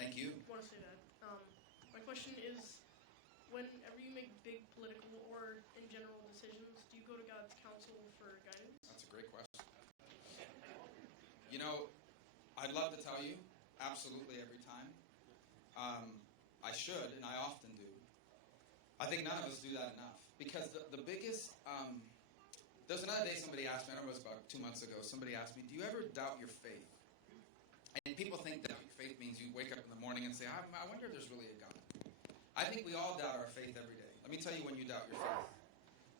Thank you. I want to say that. My question is, whenever you make big political or in general decisions, do you go to God's counsel for guidance? That's a great question. You know, I'd love to tell you, absolutely every time. I should, and I often do. I think none of us do that enough. Because the biggest, there's another day somebody asked me, I don't know, it was about 2 months ago, somebody asked me, do you ever doubt your faith? And people think that your faith means you wake up in the morning and say, I wonder if there's really a God. I think we all doubt our faith every day. Let me tell you when you doubt your faith.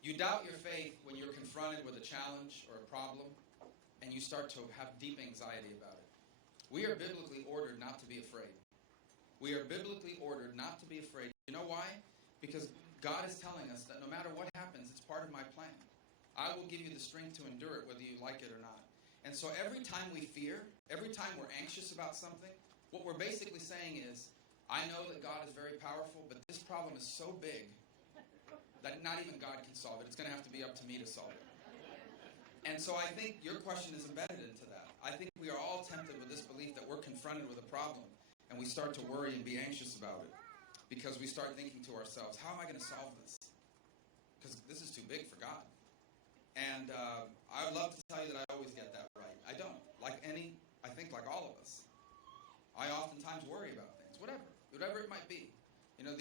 You doubt your faith when you're confronted with a challenge or a problem, and you start to have deep anxiety about it. We are biblically ordered not to be afraid. We are biblically ordered not to be afraid. You know why? Because God is telling us that no matter what happens, it's part of my plan. I will give you the strength to endure it, whether you like it or not. And so every time we fear, every time we're anxious about something, what we're basically saying is, I know that God is very powerful, but this problem is so big that not even God can solve it. It's going to have to be up to me to solve it. And so I think your question is embedded into that. I think we are all tempted with this belief that we're confronted with a problem, and we start to worry and be anxious about it because we start thinking to ourselves, how am I going to solve this? Because this is too big for God. And I would love to tell you that I always get that right. I don't. I think like all of us. I oftentimes worry about things, whatever it might be. You know,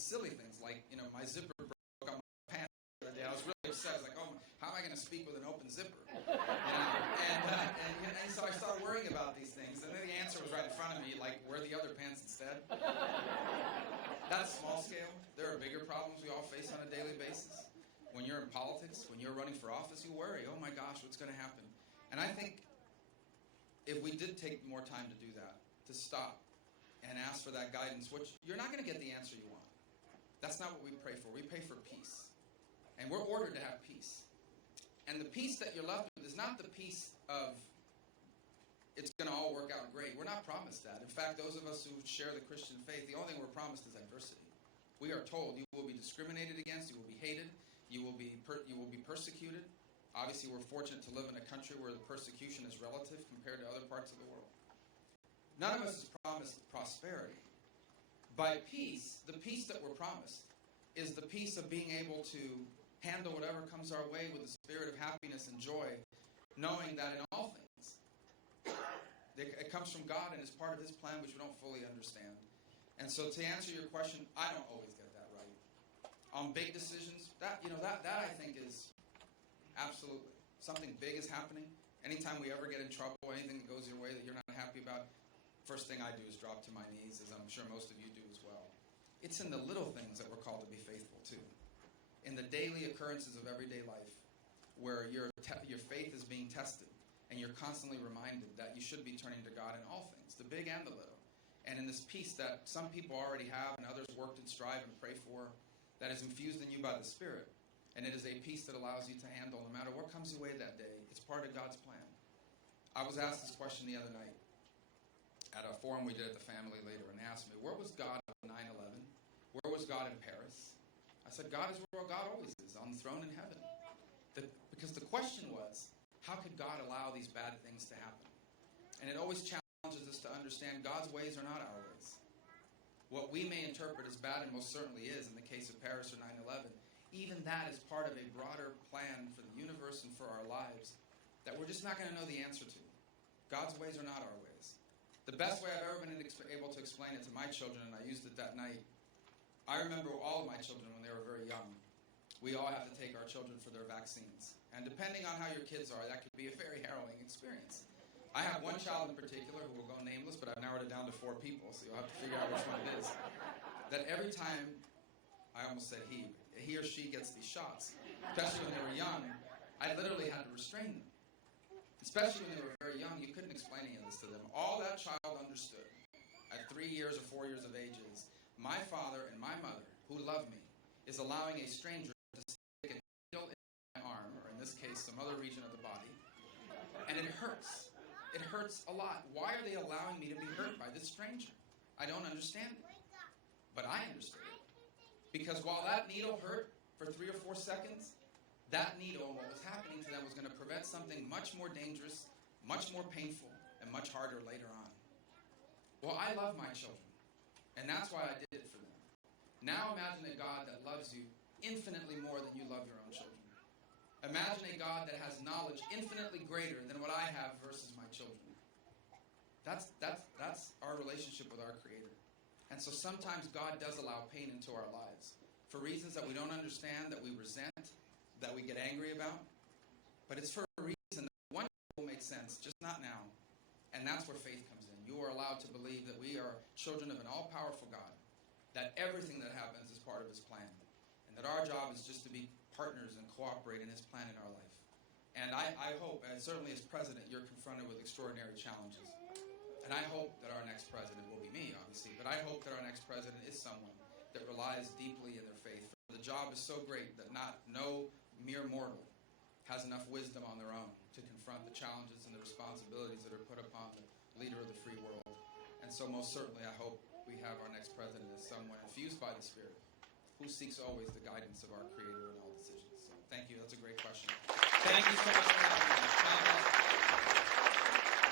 silly things like, my zipper broke on my pants the other day. I was really upset. I was like, oh, how am I going to speak with an open zipper? And so I started worrying about these things. And then the answer was right in front of me, like, wear the other pants instead. That's small scale. There are bigger problems we all face on a daily basis. When you're in politics, when you're running for office, you worry, oh my gosh, what's going to happen? And I think if we did take more time to do that, to stop and ask for that guidance, which you're not going to get the answer you want. That's not what we pray for. We pray for peace. And we're ordered to have peace. And the peace that you're left with is not the peace of it's going to all work out great. We're not promised that. In fact, those of us who share the Christian faith, the only thing we're promised is adversity. We are told you will be discriminated against, you will be hated, you will be persecuted. Obviously, we're fortunate to live in a country where the persecution is relative compared to other parts of the world. None of us is promised prosperity. By peace, the peace that we're promised is the peace of being able to handle whatever comes our way with a spirit of happiness and joy, knowing that in all things, it comes from God and is part of His plan, which we don't fully understand. And so to answer your question, I don't always get that right. On big decisions, that I think is absolutely. Something big is happening. Anytime we ever get in trouble, anything that goes your way that you're not happy about, first thing I do is drop to my knees, as I'm sure most of you do as well. It's in the little things that we're called to be faithful to. In the daily occurrences of everyday life, where your faith is being tested, and you're constantly reminded that you should be turning to God in all things, the big and the little. And in this peace that some people already have and others work and strive and pray for, that is infused in you by the Spirit. And it is a peace that allows you to handle no matter what comes your way that day. It's part of God's plan. I was asked this question the other night at a forum we did at the family later, and asked me, where was God on 9/11? Where was God in Paris? I said, God is where God always is, on the throne in heaven. Because the question was, how could God allow these bad things to happen? And it always challenges us to understand God's ways are not our ways. What we may interpret as bad, and most certainly is in the case of Paris or 9/11, even that is part of a broader plan for the universe and for our lives that we're just not going to know the answer to. God's ways are not our ways. The best way I've ever been able to explain it to my children, and I used it that night, I remember all of my children when they were very young. We all have to take our children for their vaccines. And depending on how your kids are, that could be a very harrowing experience. I have one child in particular who will go nameless, but I've narrowed it down to 4 people, so you'll have to figure out which one it is. That every time, I almost said he or she gets these shots, especially when they were young, I literally had to restrain them. Especially when they were very young, you couldn't explain any of this to them. All that child understood at 3 years or 4 years of age is, my father and my mother, who love me, is allowing a stranger to stick a needle in my arm, or in this case, some other region of the body, and it hurts. It hurts a lot. Why are they allowing me to be hurt by this stranger? I don't understand it. But I understood it. Because while that needle hurt for 3 or 4 seconds, that needle and what was happening to them was going to prevent something much more dangerous, much more painful, and much harder later on. Well, I love my children, and that's why I did it for them. Now imagine a God that loves you infinitely more than you love your own children. Imagine a God that has knowledge infinitely greater than what I have versus my children. That's our relationship with our Creator. And so sometimes God does allow pain into our lives for reasons that we don't understand, that we resent, that we get angry about. But it's for a reason that one day will make sense, just not now. And that's where faith comes in. You are allowed to believe that we are children of an all-powerful God, that everything that happens is part of His plan, and that our job is just to be partners and cooperate in His plan in our life. And I hope, and certainly as president, you're confronted with extraordinary challenges. And I hope that our next president will be me, obviously, but I hope that our next president is someone that relies deeply in their faith. The job is so great that no mere mortal has enough wisdom on their own to confront the challenges and the responsibilities that are put upon the leader of the free world. And so most certainly I hope we have our next president as someone infused by the Spirit who seeks always the guidance of our Creator in all decisions. So thank you. That's a great question. Thank you so much.